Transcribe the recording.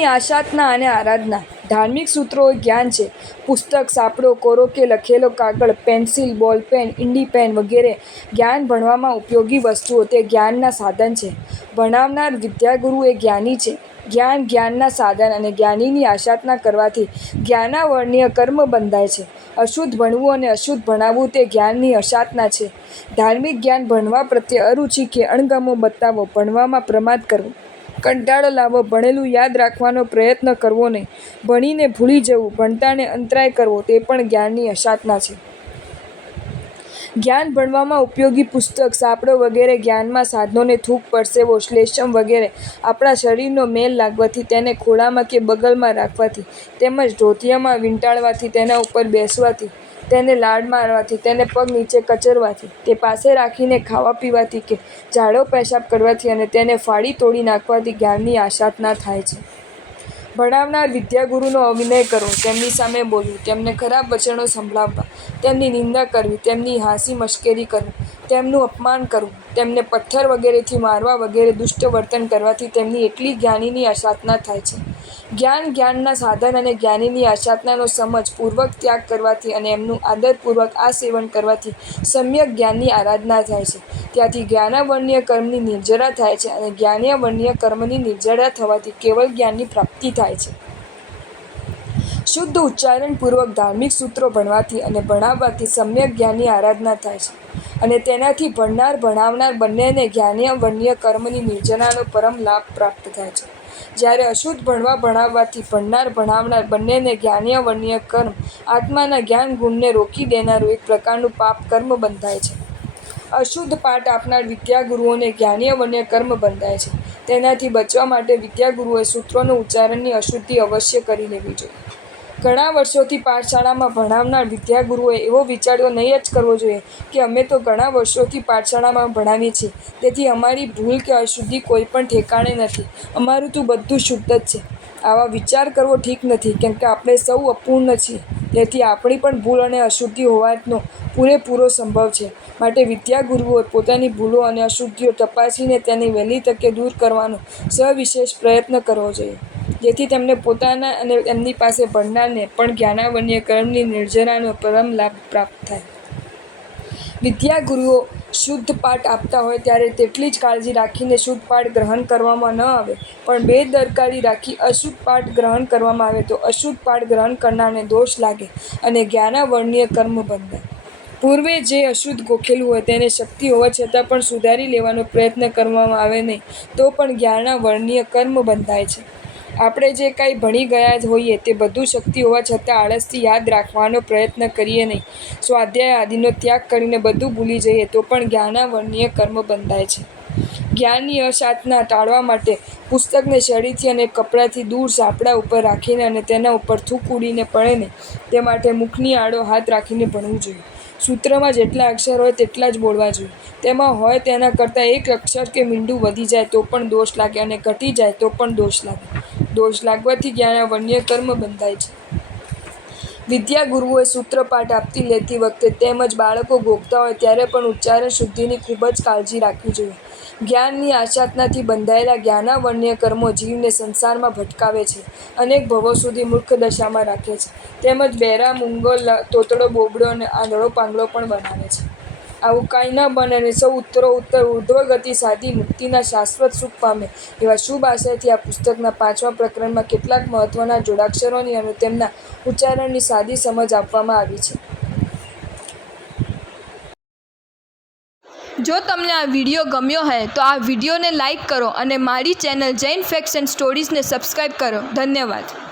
જ્ઞાનની આસાધના અને આરાધના। ધાર્મિક સૂત્રો એ જ્ઞાન છે। પુસ્તક, સાપડો, કોરો કે લખેલો કાગળ, પેન્સિલ, બોલપેન, ઇન્ડી પેન વગેરે જ્ઞાન ભણવામાં ઉપયોગી વસ્તુઓ તે જ્ઞાનના સાધન છે। ભણાવનાર વિદ્યાગુરુ એ જ્ઞાની છે। જ્ઞાન જ્ઞાનના સાધન અને જ્ઞાનીની આસાધના કરવાથી જ્ઞાનાવર્ણ્ય કર્મ બંધાય છે। અશુદ્ધ ભણવું અને અશુદ્ધ ભણાવવું તે જ્ઞાનની આસાધના છે। ધાર્મિક જ્ઞાન ભણવા પ્રત્યે અરુચિ કે અણગમો બતાવવો, ભણવામાં પ્રમાદ કરવો, કંટાળો લાવવો, ભણેલું યાદ રાખવાનો પ્રયત્ન કરવો નહીં, ભણીને ભૂલી જવું, ભણતાને અંતરાય કરવો તે પણ જ્ઞાનની આસાધના છે। જ્ઞાન ભણવામાં ઉપયોગી પુસ્તક, સાપડો વગેરે જ્ઞાનમાં સાધનોને થૂક, પરસેવો, શ્લેષમ વગેરે આપણા શરીરનો મેલ લાગવાથી, તેને ખોળામાં કે બગલમાં રાખવાથી, તેમજ ધોતિયામાં વીંટાળવાથી, તેના ઉપર બેસવાથી, તેને લાડ મારવાથી, તેને પગ નીચે કચરવાથી, તે પાસે રાખીને ખાવા પીવાથી કે ઝાડો પેશાબ કરવાથી અને તેને ફાડી તોડી નાખવાથી જ્ઞાનની આસાધના થાય છે। ભણાવનાર વિદ્યાગુરુનો અવિનય કરવો, તેમની સામે બોલવું, તેમને ખરાબ વચનો સંભળાવવા, તેમની નિંદા કરવી, તેમની હાંસી મશ્કરી કરવી, તેમનું અપમાન કરવું, તેમને પથ્થર વગેરેથી મારવા વગેરે દુષ્ટ વર્તન કરવાથી તેમની એટલી જ્ઞાનીની આસાધના થાય છે। જ્ઞાન જ્ઞાનના સાધન અને જ્ઞાનીની આસાધનાનો સમજ પૂર્વક ત્યાગ કરવાથી અને એમનું આદરપૂર્વક આ સેવન કરવાથી સમ્યક જ્ઞાનની આરાધના થાય છે। ત્યાંથી જ્ઞાનાવર્ણ્ય કર્મની નિર્જરા થાય છે અને જ્ઞાનાવર્ણ્ય કર્મની નિર્જરા થવાથી કેવળ જ્ઞાનની પ્રાપ્તિ થાય છે। શુદ્ધ ઉચ્ચારણપૂર્વક ધાર્મિક સૂત્રો ભણવાથી અને ભણાવવાથી સમ્યક જ્ઞાનની આરાધના થાય છે અને તેનાથી ભણનાર ભણાવનાર બંનેને જ્ઞાનાવર્ણ્ય કર્મની નિર્જરાનો પરમ લાભ પ્રાપ્ત થાય છે। જ્યારે અશુદ્ધ ભણવા ભણાવવાથી ભણનાર ભણાવનાર બંનેને જ્ઞાનાવર્ણ્ય કર્મ આત્માના જ્ઞાન ગુણને રોકી દેનારું એક પ્રકારનું પાપ કર્મ બંધાય છે। અશુદ્ધ પાઠ આપનાર વિદ્યાગુરુઓને જ્ઞાનાવર્ણ્ય કર્મ બંધાય છે। તેનાથી બચવા માટે વિદ્યાગુરુએ સૂત્રોનું ઉચ્ચારણની અશુદ્ધિ અવશ્ય કરી લેવી જોઈએ। ઘણા વર્ષોથી પાઠશાળામાં ભણાવનાર વિદ્યાગુરુએ એવો વિચાર નહીં જ કરવો જોઈએ કે અમે તો ઘણા વર્ષોથી પાઠશાળામાં ભણાવીએ છીએ, તેથી અમારી ભૂલ કે અશુદ્ધિ કોઈ પણ ઠેકાણે નથી, અમારું તો બધું શુદ્ધ જ છે। આવા વિચાર કરવો ઠીક નથી, કેમ કે આપણે સૌ અપૂર્ણ છીએ, તેથી આપણી પણ ભૂલ અને અશુદ્ધિ હોવાનો પૂરેપૂરો સંભવ છે। માટે વિદ્યાગુરુઓએ પોતાની ભૂલો અને અશુદ્ધિઓ તપાસીને તેને વહેલી તકે દૂર કરવાનો સવિશેષ પ્રયત્ન કરવો જોઈએ, જેથી તેમને પોતાના અને એમની પાસે ભણનારને પણ જ્ઞાનાવર્ણ્ય કર્મની નિર્જરાનો પરમ લાભ પ્રાપ્ત થાય। વિદ્યાગુરુઓ શુદ્ધ પાઠ આપતા હોય ત્યારે તેટલી જ કાળજી રાખીને શુદ્ધ પાઠ ગ્રહણ કરવામાં ન આવે, પણ બેદરકારી રાખી અશુદ્ધ પાઠ ગ્રહણ કરવામાં આવે તો અશુદ્ધ પાઠ ગ્રહણ કરનારને દોષ લાગે અને જ્ઞાનાવર્ણ્ય કર્મ બંધાય। પૂર્વે જે અશુદ્ધ ગોખેલું હોય તેને શક્તિ હોવા છતાં પણ સુધારી લેવાનો પ્રયત્ન કરવામાં આવે નહીં તો પણ જ્ઞાનાવર્ણ્ય કર્મ બંધાય છે। આપણે જે કાંઈ ભણી ગયા હોઈએ તે બધું શક્તિ હોવા છતાં આળસથી યાદ રાખવાનો પ્રયત્ન કરીએ નહીં, સ્વાધ્યાય આદિનો ત્યાગ કરીને બધું ભૂલી જઈએ તો પણ જ્ઞાનાવર્ણ્ય કર્મ બંધાય છે। જ્ઞાનની આસાધના ટાળવા માટે પુસ્તકને છડીથી અને કપડાથી દૂર ઝાપડા ઉપર રાખીને અને તેના ઉપર થૂક ઉડીને પડે નહીં તે માટે મુખની આડો હાથ રાખીને ભણવું જોઈએ। સૂત્રમાં જેટલા અક્ષર હોય તેટલા જ બોલવા જોઈએ। તેમાં હોય તેના કરતાં એક અક્ષર કે મીંડું વધી જાય તો પણ દોષ લાગે અને ઘટી જાય તો પણ દોષ લાગે। દોષ લાગવાથી જ્ઞાનાવર્ણ્ય કર્મ બંધાય છે। વિદ્યાગુરુઓએ સૂત્રપાઠ આપતી લેતી વખતે તેમજ બાળકો ગોખતા હોય ત્યારે પણ ઉચ્ચારણ શુદ્ધિની ખૂબ જ કાળજી રાખવી જોઈએ। જ્ઞાનની આસાધનાથી બંધાયેલા જ્ઞાનાવર્ણ્ય કર્મો જીવને સંસારમાં ભટકાવે છે, અનેક ભવો સુધી મૂર્ખ દશામાં રાખે છે, તેમજ બહેરા, મૂંગો, તોતડો, બોબડો અને આંધળો પાંગળો પણ બનાવે છે। આવું કાંઈ ન બને અને સૌ ઉત્તરોત્તર ઉર્ધ્વગતિ સાધી મુક્તિના શાશ્વત સુખ પામે એવા શુભ આશયથી આ પુસ્તકના 5મા પ્રકરણમાં કેટલાક મહત્વના જોડાક્ષરોની અને તેમના ઉચ્ચારણની સાદી સમજ આપવામાં આવી છે। જો તમને આ વિડીયો ગમ્યો હોય તો આ વિડીયોને લાઈક કરો અને મારી ચેનલ જૈન ફેક્ટ્સ એન્ડ સ્ટોરીઝને સબસ્ક્રાઈબ કરો। ધન્યવાદ।